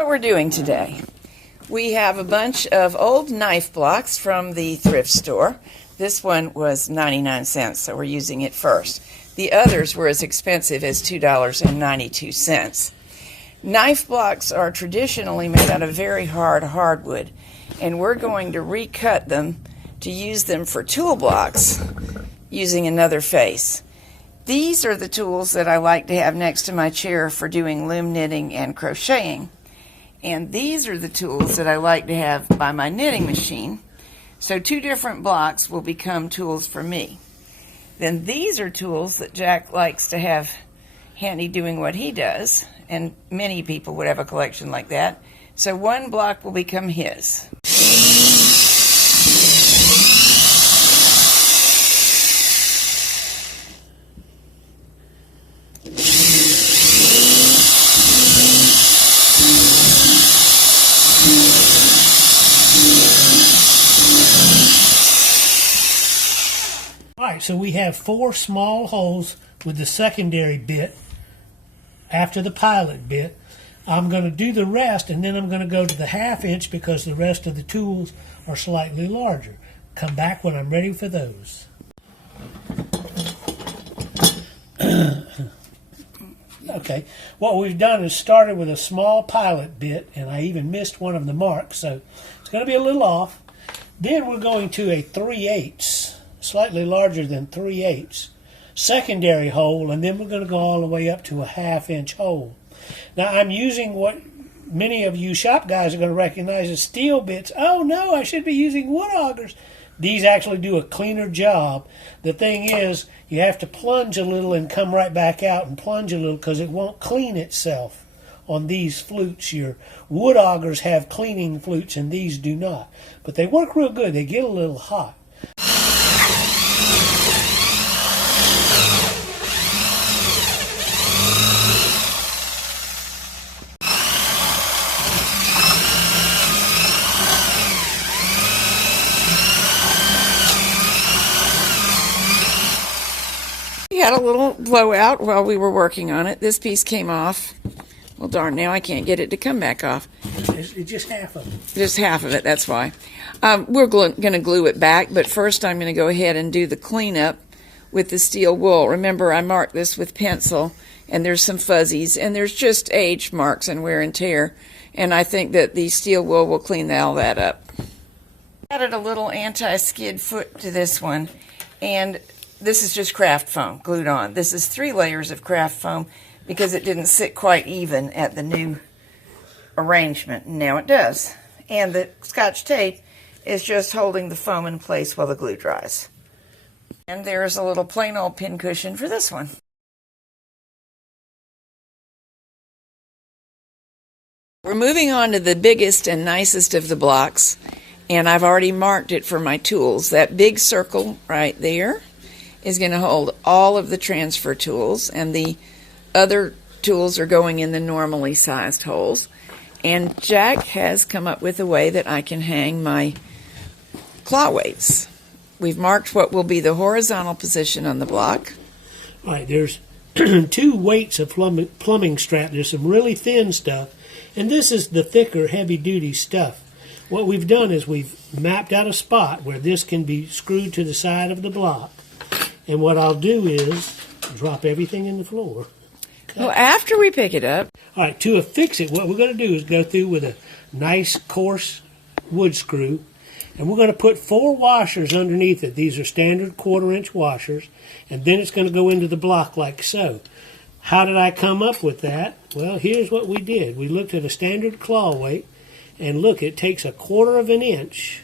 What we're doing today, we have a bunch of old knife blocks from the thrift store. This one was 99 cents, so we're using it first. The others were as expensive as $2.92. Knife blocks are traditionally made out of very hard hardwood, and we're going to recut them to use them for tool blocks using another face. These are the tools that I like to have next to my chair for doing loom knitting and crocheting. And these are the tools that I like to have by my knitting machine. So two different blocks will become tools for me. Then these are tools that Jack likes to have handy doing what he does, and many people would have a collection like that. So one block will become his. Alright, so we have 4 small holes with the secondary bit after the pilot bit. I'm going to do the rest, and then I'm going to go to the 1/2 inch because the rest of the tools are slightly larger. Come back when I'm ready for those. Okay, what we've done is started with a small pilot bit, and I even missed one of the marks, so it's going to be a little off. Then we're going to a 3/8, slightly larger than 3/8 secondary hole, and then we're going to go all the way up to a 1/2 inch hole. Now I'm using what many of you shop guys are going to recognize as steel bits. Oh no, I should be using wood augers. These actually do a cleaner job. The thing is, you have to plunge a little and come right back out and plunge a little because it won't clean itself on these flutes. Your wood augers have cleaning flutes and these do not. But they work real good. They get a little hot. We had a little blowout while we were working on it. This piece came off. Well, darn, now I can't get it to come back off. It's just half of it. Just half of it, that's why. We're going to glue it back, but first I'm going to go ahead and do the cleanup with the steel wool. Remember, I marked this with pencil, and there's some fuzzies, and there's just age marks and wear and tear, and I think that the steel wool will clean all that up. Added a little anti-skid foot to this one, and this is just craft foam glued on. This is 3 layers of craft foam because it didn't sit quite even at the new arrangement. Now it does. And the Scotch tape is just holding the foam in place while the glue dries. And there's a little plain old pin cushion for this one. We're moving on to the biggest and nicest of the blocks, and I've already marked it for my tools. That big circle right there is going to hold all of the transfer tools, and the other tools are going in the normally sized holes. And Jack has come up with a way that I can hang my claw weights. We've marked what will be the horizontal position on the block. All right, there's 2 weights of plumbing strap. There's some really thin stuff, and this is the thicker, heavy-duty stuff. What we've done is we've mapped out a spot where this can be screwed to the side of the block. And what I'll do is drop everything in the floor. Okay. Well, after we pick it up. All right, to affix it, what we're going to do is go through with a nice coarse wood screw, and we're going to put 4 washers underneath it. These are standard 1/4 inch washers, and then it's going to go into the block like so. How did I come up with that? Well, here's what we did. We looked at a standard claw weight, and look, it takes a 1/4 inch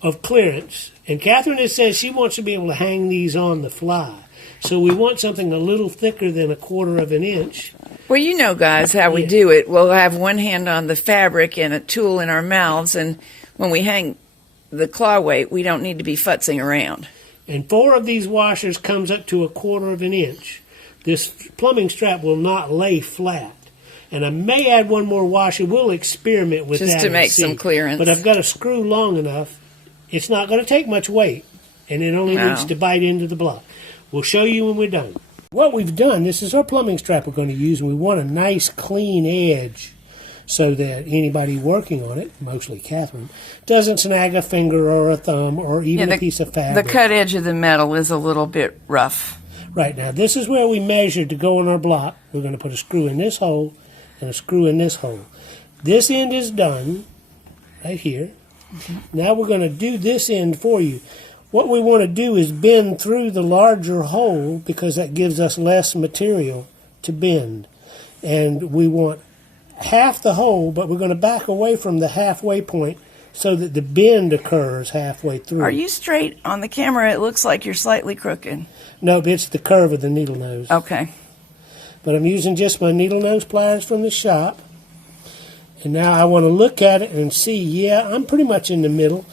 of clearance. And Catherine has said she wants to be able to hang these on the fly. So we want something a little thicker than a 1/4 inch. Well, you know, guys, how we do it. We'll have one hand on the fabric and a tool in our mouths, and when we hang the claw weight, we don't need to be futzing around. And 4 of these washers comes up to a 1/4 inch. This plumbing strap will not lay flat. And I may add 1 more washer. We'll experiment with that. Just to make some clearance. But I've got a screw long enough. It's not going to take much weight, and it only needs to bite into the block. We'll show you when we're done. What we've done, this is our plumbing strap we're going to use, and we want a nice clean edge so that anybody working on it, mostly Catherine, doesn't snag a finger or a thumb or even a piece of fabric. The cut edge of the metal is a little bit rough. Right, now this is where we measured to go on our block. We're going to put a screw in this hole and a screw in this hole. This end is done right here. Now we're going to do this end for you. What we want to do is bend through the larger hole because that gives us less material to bend. And we want half the hole, but we're going to back away from the halfway point so that the bend occurs halfway through. Are you straight on the camera? It looks like you're slightly crooked. No, it's the curve of the needle nose. Okay. But I'm using just my needle nose pliers from the shop. And now I want to look at it and see, yeah, I'm pretty much in the middle,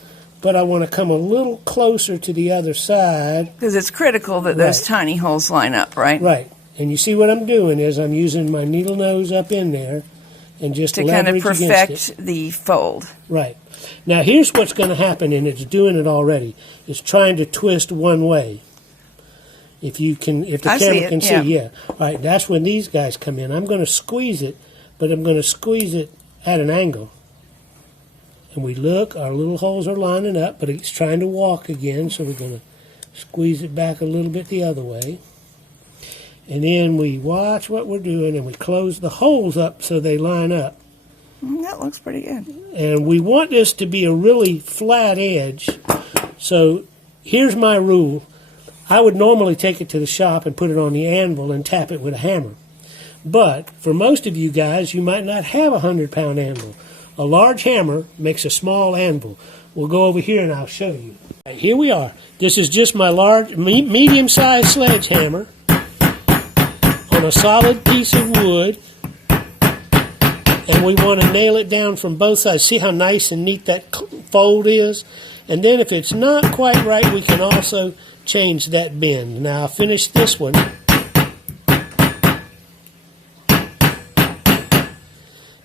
but I want to come a little closer to the other side. Because it's critical that those tiny holes line up, right? Right. And you see what I'm doing is I'm using my needle nose up in there and just to kind of perfect against it. The fold. Right. Now here's what's going to happen, and it's doing it already. It's trying to twist one way. If the camera can see, yeah. All right, that's when these guys come in. I'm going to squeeze it, but I'm going to squeeze it at an angle. And we look, our little holes are lining up, but it's trying to walk again, so we're going to squeeze it back a little bit the other way. And then we watch what we're doing, and we close the holes up so they line up. That looks pretty good. And we want this to be a really flat edge. So here's my rule. I would normally take it to the shop and put it on the anvil and tap it with a hammer. But for most of you guys, you might not have a 100-pound anvil. A large hammer makes a small anvil. We'll go over here and I'll show you. Right, here we are. This is just my medium-sized sledgehammer on a solid piece of wood. And we want to nail it down from both sides. See how nice and neat that fold is? And then if it's not quite right, we can also change that bend. Now I'll finish this one.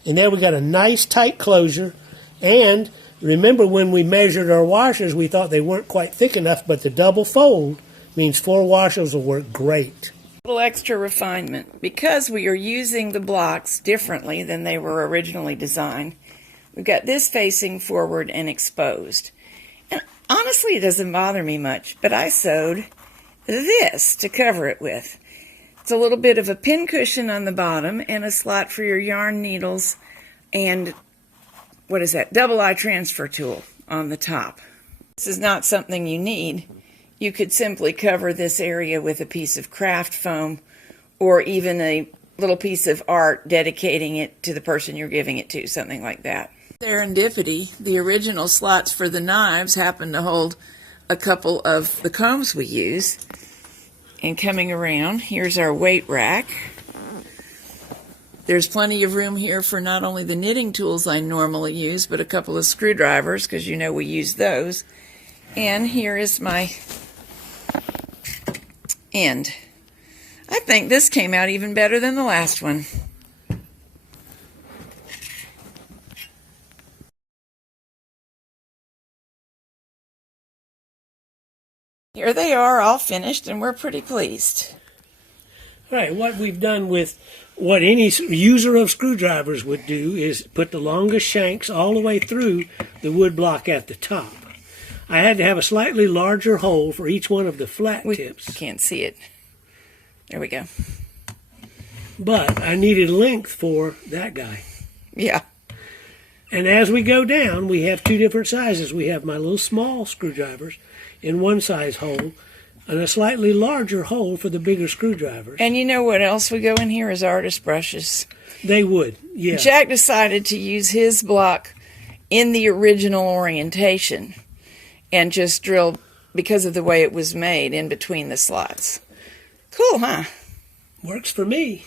And there we got a nice tight closure. And remember when we measured our washers, we thought they weren't quite thick enough, but the double fold means 4 washers will work great. A little extra refinement. Because we are using the blocks differently than they were originally designed, we've got this facing forward and exposed. And honestly, it doesn't bother me much, but I sewed this to cover it with. It's a little bit of a pin cushion on the bottom and a slot for your yarn needles and, what is that, double eye transfer tool on the top. This is not something you need. You could simply cover this area with a piece of craft foam or even a little piece of art dedicating it to the person you're giving it to, something like that. Serendipity, the original slots for the knives happen to hold a couple of the combs we use. And coming around, here's our weight rack. There's plenty of room here for not only the knitting tools I normally use, but a couple of screwdrivers, because you know we use those. And here is my end. I think this came out even better than the last one. Here they are, all finished, and we're pretty pleased. All right, what we've done with what any user of screwdrivers would do is put the longest shanks all the way through the wood block at the top. I had to have a slightly larger hole for each one of the flat tips. We can't see it. There we go. But I needed length for that guy. Yeah. And as we go down, we have 2 different sizes. We have my little small screwdrivers in one size hole and a slightly larger hole for the bigger screwdrivers. And you know what else would go in here is artist brushes. They would, yeah. Jack decided to use his block in the original orientation and just drill, because of the way it was made, in between the slots. Cool, huh? Works for me.